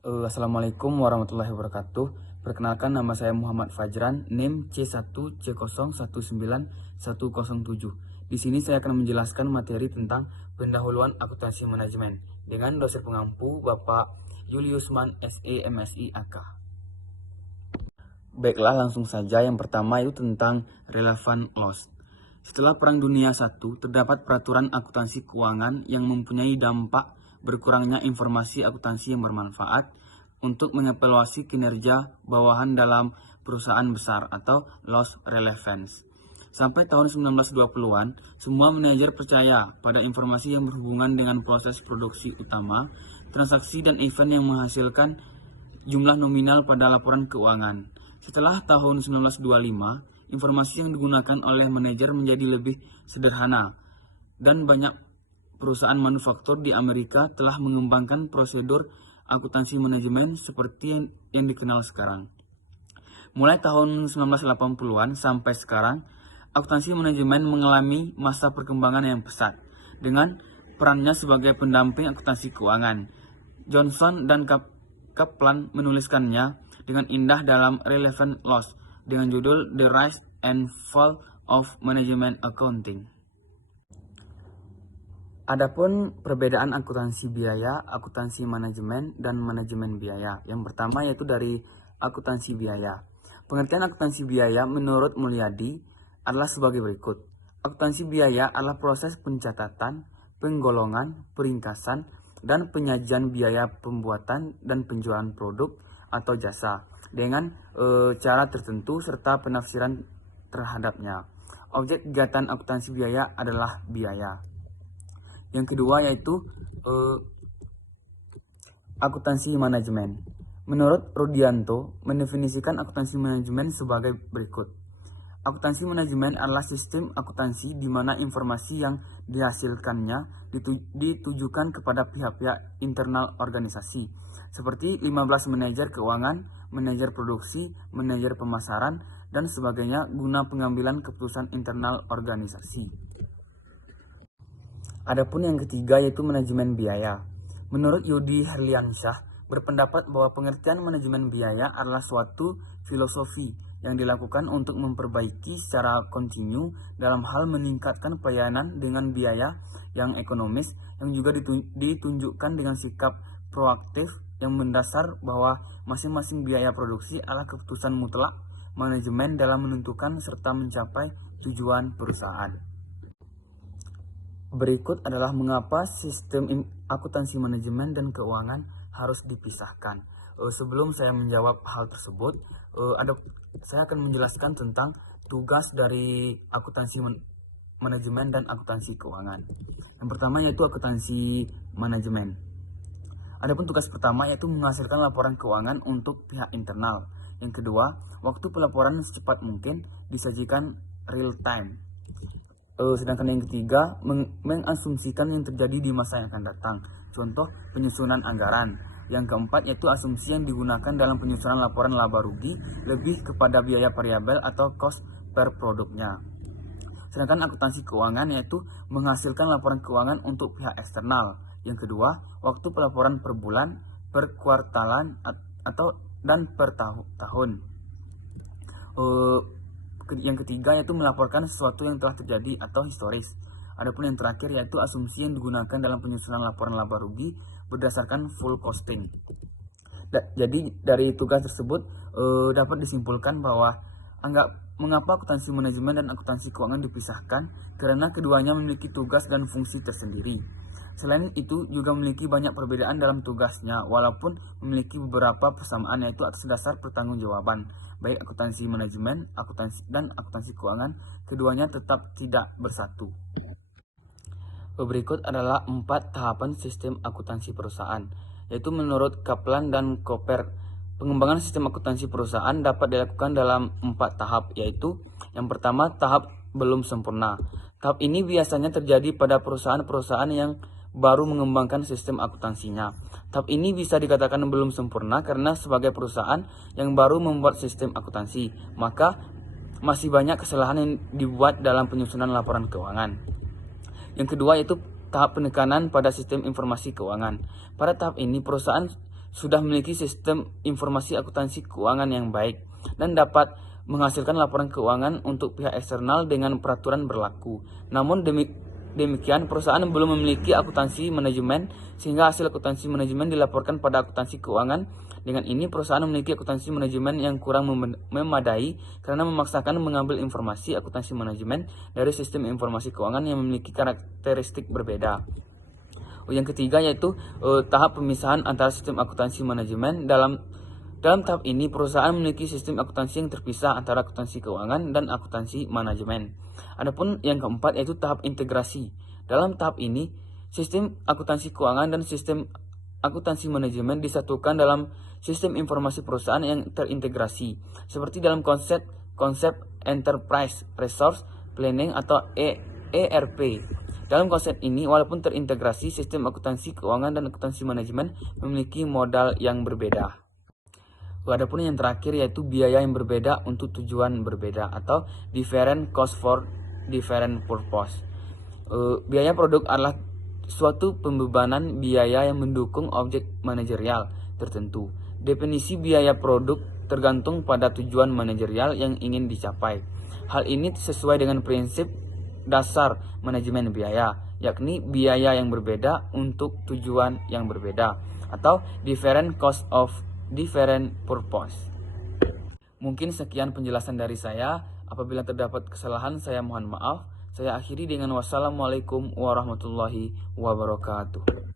Assalamualaikum warahmatullahi wabarakatuh. Perkenalkan, nama saya Muhammad Fajran, NIM C1C019107. Di sini saya akan menjelaskan materi tentang pendahuluan akuntansi manajemen dengan dosen pengampu Bapak Juliusman SE MSI AK. Baiklah, langsung saja. Yang pertama itu tentang relevant loss. Setelah Perang Dunia I, terdapat peraturan akuntansi keuangan yang mempunyai dampak berkurangnya informasi akuntansi yang bermanfaat untuk mengevaluasi kinerja bawahan dalam perusahaan besar atau loss relevance. Sampai tahun 1920-an, semua manajer percaya pada informasi yang berhubungan dengan proses produksi utama, transaksi dan event yang menghasilkan jumlah nominal pada laporan keuangan. Setelah tahun 1925, informasi yang digunakan oleh manajer menjadi lebih sederhana dan banyak perusahaan manufaktur di Amerika telah mengembangkan prosedur akuntansi manajemen seperti yang dikenal sekarang. Mulai tahun 1980-an sampai sekarang, akuntansi manajemen mengalami masa perkembangan yang pesat dengan perannya sebagai pendamping akuntansi keuangan. Johnson dan Kaplan menuliskannya dengan indah dalam Relevant Loss dengan judul The Rise and Fall of Management Accounting. Adapun perbedaan akuntansi biaya, akuntansi manajemen, dan manajemen biaya. Yang pertama yaitu dari akuntansi biaya. Pengertian akuntansi biaya menurut Mulyadi adalah sebagai berikut. Akuntansi biaya adalah proses pencatatan, penggolongan, peringkasan, dan penyajian biaya pembuatan dan penjualan produk atau jasa dengan cara tertentu serta penafsiran terhadapnya. Objek kegiatan akuntansi biaya adalah biaya. Yang kedua yaitu akuntansi manajemen. Menurut Rudianto, mendefinisikan akuntansi manajemen sebagai berikut. Akuntansi manajemen adalah sistem akuntansi di mana informasi yang dihasilkannya ditujukan kepada pihak-pihak internal organisasi, seperti 15 manajer keuangan, manajer produksi, manajer pemasaran, dan sebagainya guna pengambilan keputusan internal organisasi. Adapun yang ketiga yaitu manajemen biaya. Menurut Yudi Herliansyah, berpendapat bahwa pengertian manajemen biaya adalah suatu filosofi yang dilakukan untuk memperbaiki secara kontinu dalam hal meningkatkan pelayanan dengan biaya yang ekonomis yang juga ditunjukkan dengan sikap proaktif yang mendasar bahwa masing-masing biaya produksi adalah keputusan mutlak manajemen dalam menentukan serta mencapai tujuan perusahaan. Berikut adalah mengapa sistem akuntansi manajemen dan keuangan harus dipisahkan. Sebelum saya menjawab hal tersebut, saya akan menjelaskan tentang tugas dari akuntansi manajemen dan akuntansi keuangan. Yang pertama yaitu akuntansi manajemen. Adapun tugas pertama yaitu menghasilkan laporan keuangan untuk pihak internal. Yang kedua, waktu pelaporan secepat mungkin disajikan real time. Sedangkan yang ketiga, mengasumsikan yang terjadi di masa yang akan datang. Contoh, penyusunan anggaran. Yang keempat yaitu asumsi yang digunakan dalam penyusunan laporan laba rugi lebih kepada biaya variabel atau cost per produknya. Sedangkan akuntansi keuangan yaitu menghasilkan laporan keuangan untuk pihak eksternal. Yang kedua, waktu pelaporan per bulan, per kuartalan, dan per tahun. Yang ketiga yaitu melaporkan sesuatu yang telah terjadi atau historis. Adapun yang terakhir yaitu asumsi yang digunakan dalam penyusunan laporan laba rugi berdasarkan full costing. Jadi dari tugas tersebut dapat disimpulkan bahwa mengapa akuntansi manajemen dan akuntansi keuangan dipisahkan karena keduanya memiliki tugas dan fungsi tersendiri. Selain itu juga memiliki banyak perbedaan dalam tugasnya walaupun memiliki beberapa persamaan yaitu atas dasar pertanggungjawaban. Baik akuntansi manajemen, akuntansi keuangan, keduanya tetap tidak bersatu. Berikut adalah 4 tahapan sistem akuntansi perusahaan, yaitu menurut Kaplan dan Koper. Pengembangan sistem akuntansi perusahaan dapat dilakukan dalam 4 tahap, yaitu yang pertama tahap belum sempurna. Tahap ini biasanya terjadi pada perusahaan-perusahaan yang baru mengembangkan sistem akuntansinya. Tahap ini bisa dikatakan belum sempurna karena sebagai perusahaan yang baru membuat sistem akuntansi, maka masih banyak kesalahan yang dibuat dalam penyusunan laporan keuangan. Yang kedua yaitu tahap penekanan pada sistem informasi keuangan. Pada tahap ini perusahaan sudah memiliki sistem informasi akuntansi keuangan yang baik dan dapat menghasilkan laporan keuangan untuk pihak eksternal dengan peraturan berlaku. Namun demikian, perusahaan belum memiliki akuntansi manajemen sehingga hasil akuntansi manajemen dilaporkan pada akuntansi keuangan. Dengan ini, perusahaan memiliki akuntansi manajemen yang kurang memadai karena memaksakan mengambil informasi akuntansi manajemen dari sistem informasi keuangan yang memiliki karakteristik berbeda. Yang ketiga yaitu tahap pemisahan antara sistem akuntansi manajemen. Dalam tahap ini, perusahaan memiliki sistem akuntansi yang terpisah antara akuntansi keuangan dan akuntansi manajemen. Adapun yang keempat yaitu tahap integrasi. Dalam tahap ini, sistem akuntansi keuangan dan sistem akuntansi manajemen disatukan dalam sistem informasi perusahaan yang terintegrasi, seperti dalam konsep Enterprise Resource Planning atau ERP. Dalam konsep ini, walaupun terintegrasi, sistem akuntansi keuangan dan akuntansi manajemen memiliki modal yang berbeda. Adapun yang terakhir yaitu biaya yang berbeda untuk tujuan berbeda atau different cost for different purpose. Biaya produk adalah suatu pembebanan biaya yang mendukung objek manajerial tertentu. Definisi biaya produk tergantung pada tujuan manajerial yang ingin dicapai. Hal ini sesuai dengan prinsip dasar manajemen biaya, yakni biaya yang berbeda untuk tujuan yang berbeda atau different cost of different purpose. Mungkin sekian penjelasan dari saya. Apabila terdapat kesalahan, saya mohon maaf. Saya akhiri dengan wassalamualaikum warahmatullahi wabarakatuh.